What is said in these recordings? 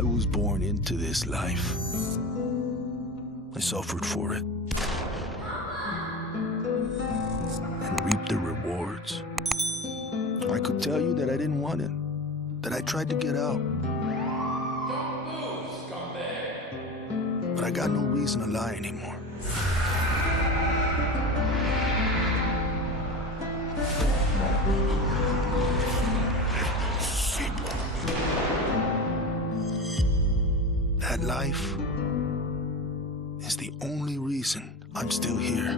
I was born into this life. I suffered for it. And reaped the rewards. I could tell you that I didn't want it. That I tried to get out. But I got no reason to lie anymore. That life is the only reason I'm still here.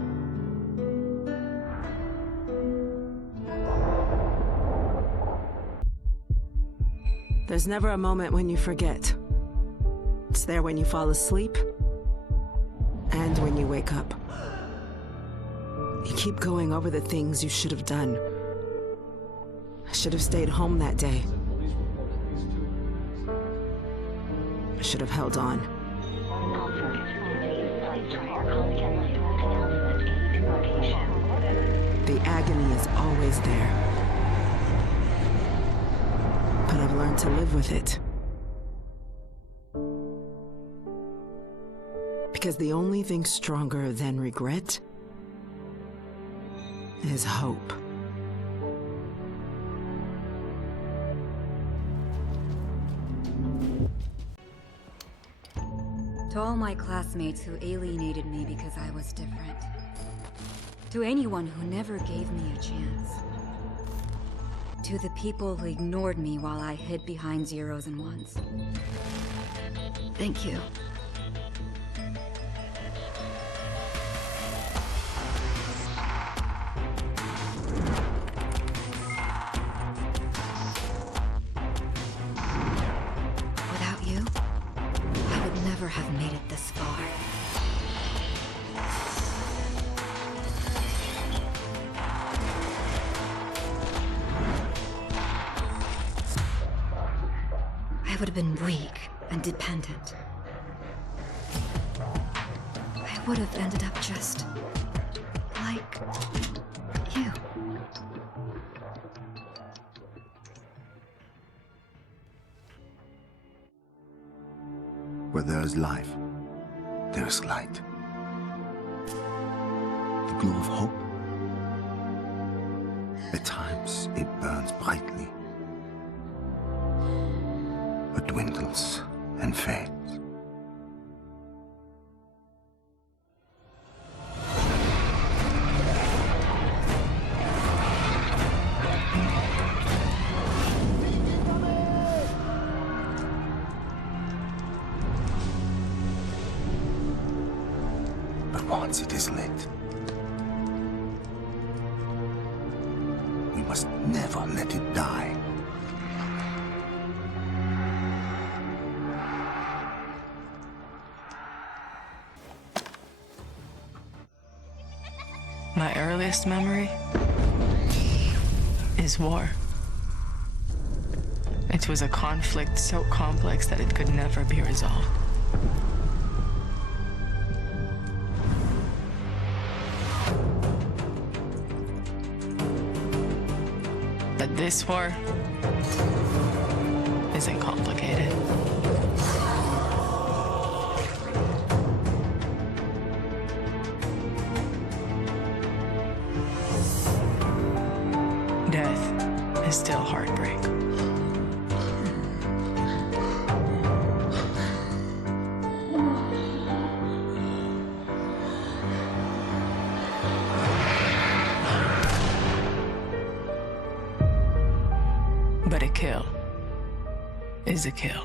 There's never a moment when you forget. It's there when you fall asleep and when you wake up. You keep going over the things you should have done. I should have stayed home that day. I should have held on. The agony is always there. But I've learned to live with it. Because the only thing stronger than regret is hope. To all my classmates who alienated me because I was different. To anyone who never gave me a chance. To the people who ignored me while I hid behind zeros and ones. Thank you. Without you, I would never have made it this far. I would have been weak and dependent. I would have ended up just like you. Where there is life, there is light. The glow of hope. At times, it burns brightly, but dwindles and fades. But once it is lit, we must never let it die. My earliest memory is war. It was a conflict so complex that it could never be resolved. But this war isn't complicated. Death is still heartbreak. But a kill is a kill.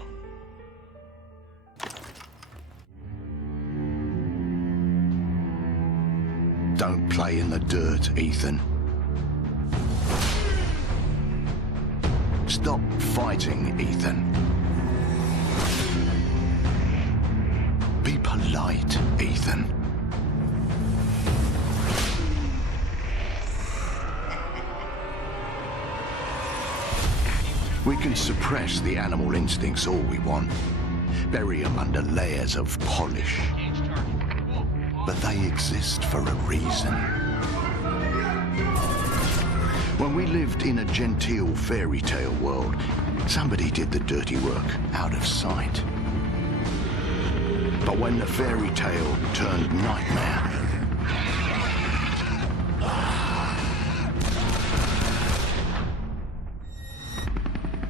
Don't play in the dirt, Ethan. Stop fighting, Ethan. Be polite, Ethan. We can suppress the animal instincts all we want, bury them under layers of polish. But they exist for a reason. When we lived in a genteel fairy tale world, somebody did the dirty work out of sight. But when the fairy tale turned nightmare,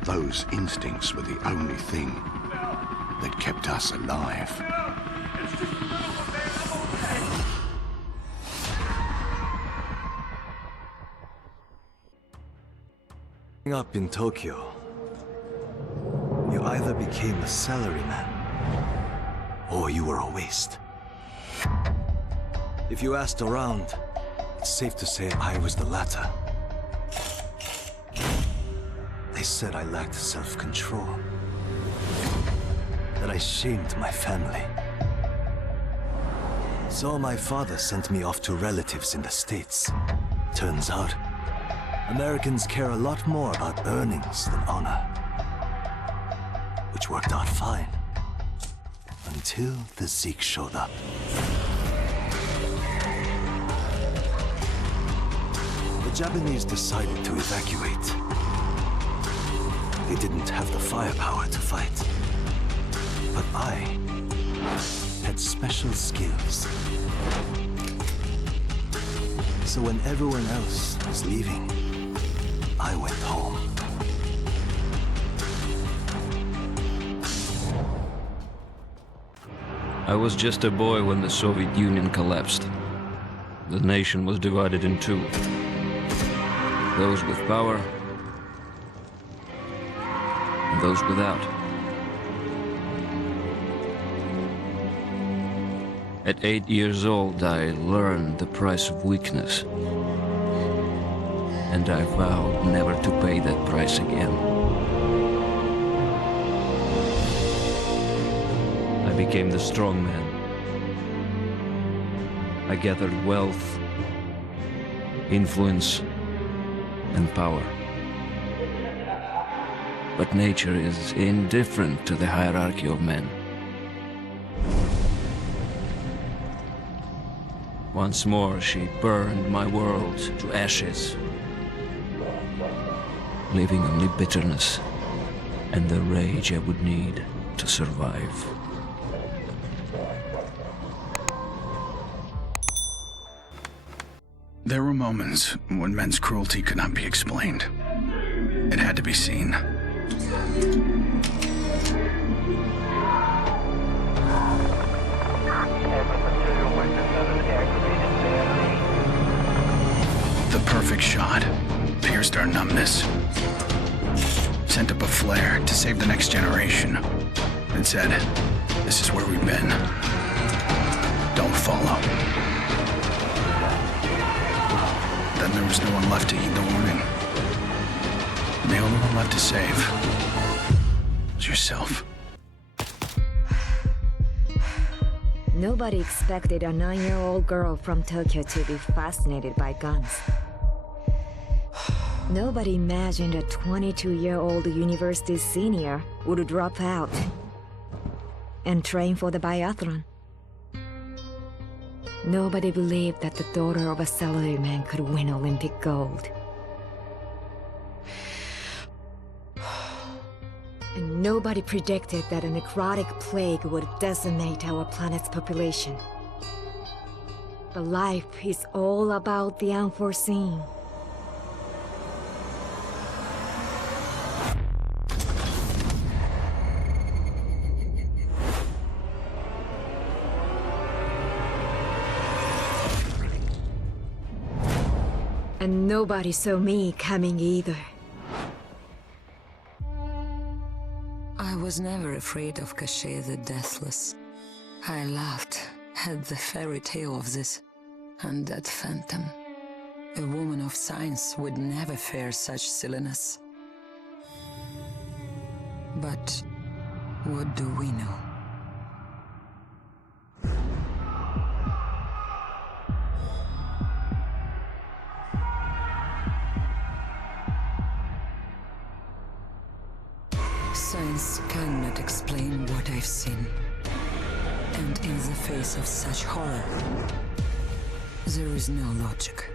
those instincts were the only thing that kept us alive. Up in Tokyo, you either became a salaryman or you were a waste. If you asked around, it's safe to say I was the latter. They said I lacked self-control, that I shamed my family. So my father sent me off to relatives in the States. Turns out, Americans care a lot more about earnings than honor. Which worked out fine. Until the Zeke showed up. The Japanese decided to evacuate. They didn't have the firepower to fight. But I had special skills. So when everyone else was leaving, I went home. I was just a boy when the Soviet Union collapsed. The nation was divided in two. Those with power and those without. At 8 years old, I learned the price of weakness. And I vowed never to pay that price again. I became the strong man. I gathered wealth, influence, and power. But nature is indifferent to the hierarchy of men. Once more, she burned my world to ashes, leaving only bitterness and the rage I would need to survive. There were moments when men's cruelty could not be explained. It had to be seen. The perfect shot pierced our numbness, sent up a flare to save the next generation, and said, "This is where we've been. Don't follow." Then there was no one left to heed the warning. And the only one left to save was yourself. Nobody expected a 9-year-old girl from Tokyo to be fascinated by guns. Nobody imagined a 22-year-old university senior would drop out and train for the biathlon. Nobody believed that the daughter of a salaryman could win Olympic gold. And nobody predicted that a necrotic plague would decimate our planet's population. But life is all about the unforeseen. And nobody saw me coming either. I was never afraid of Cachet the Deathless. I laughed at the fairy tale of this undead phantom. A woman of science would never fear such silliness. But what do we know? Science cannot explain what I've seen. And in the face of such horror, there is no logic.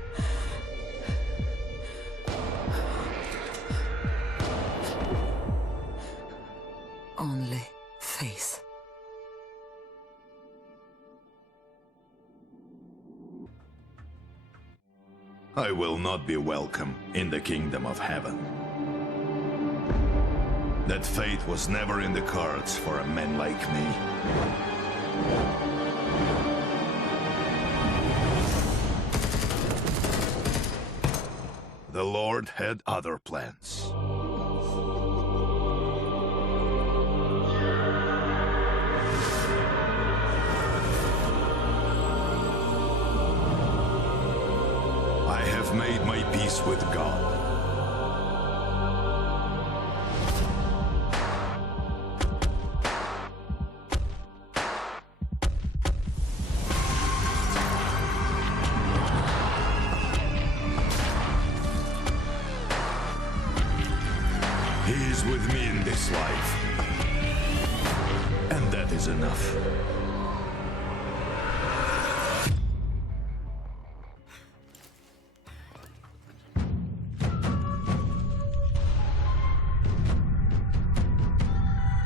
I will not be welcome in the kingdom of heaven. That fate was never in the cards for a man like me. The Lord had other plans. I have made my peace with God. He is with me in this life. And that is enough.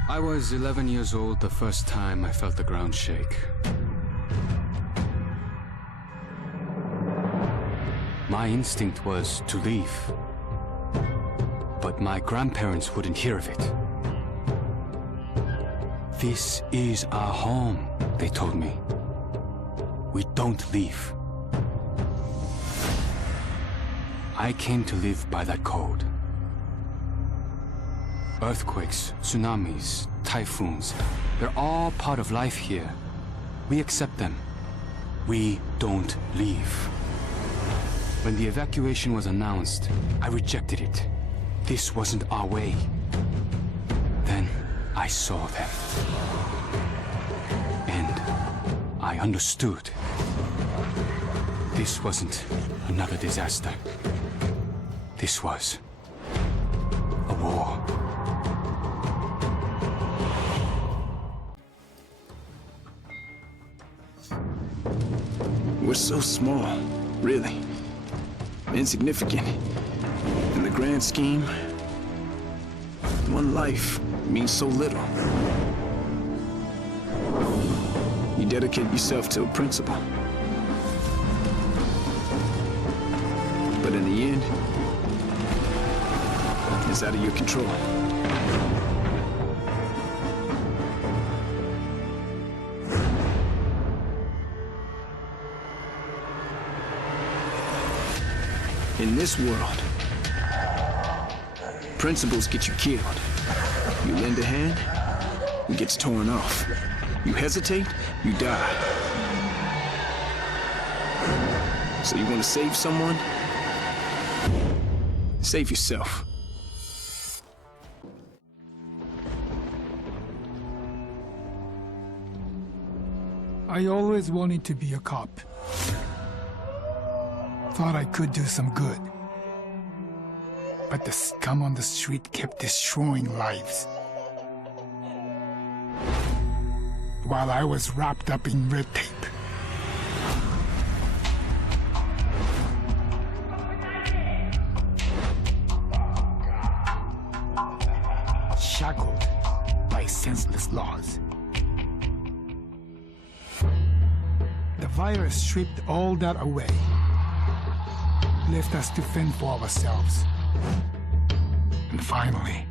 I was 11 years old the first time I felt the ground shake. My instinct was to leave. But my grandparents wouldn't hear of it. This is our home, they told me. We don't leave. I came to live by that code. Earthquakes, tsunamis, typhoons, they're all part of life here. We accept them. We don't leave. When the evacuation was announced, I rejected it. This wasn't our way. Then I saw them. And I understood. This wasn't another disaster. This was a war. We're so small, really. Insignificant. In the grand scheme, one life means so little. You dedicate yourself to a principle. But in the end, it's out of your control. In this world, principles get you killed. You lend a hand, it gets torn off. You hesitate, you die. So you want to save someone? Save yourself. I always wanted to be a cop. Thought I could do some good. But the scum on the street kept destroying lives. While I was wrapped up in red tape. Shackled by senseless laws. The virus stripped all that away. Left us to fend for ourselves. And finally,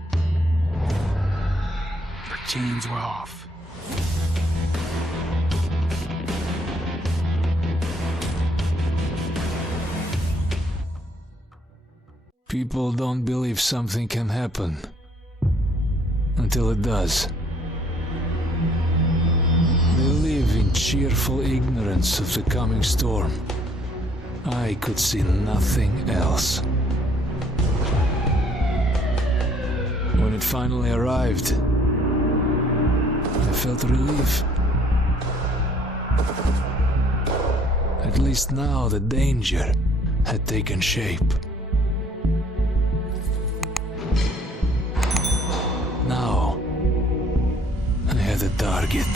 the chains were off. People don't believe something can happen until it does. They live in cheerful ignorance of the coming storm. I could see nothing else. When it finally arrived, I felt relief. At least now the danger had taken shape. Now, I had a target.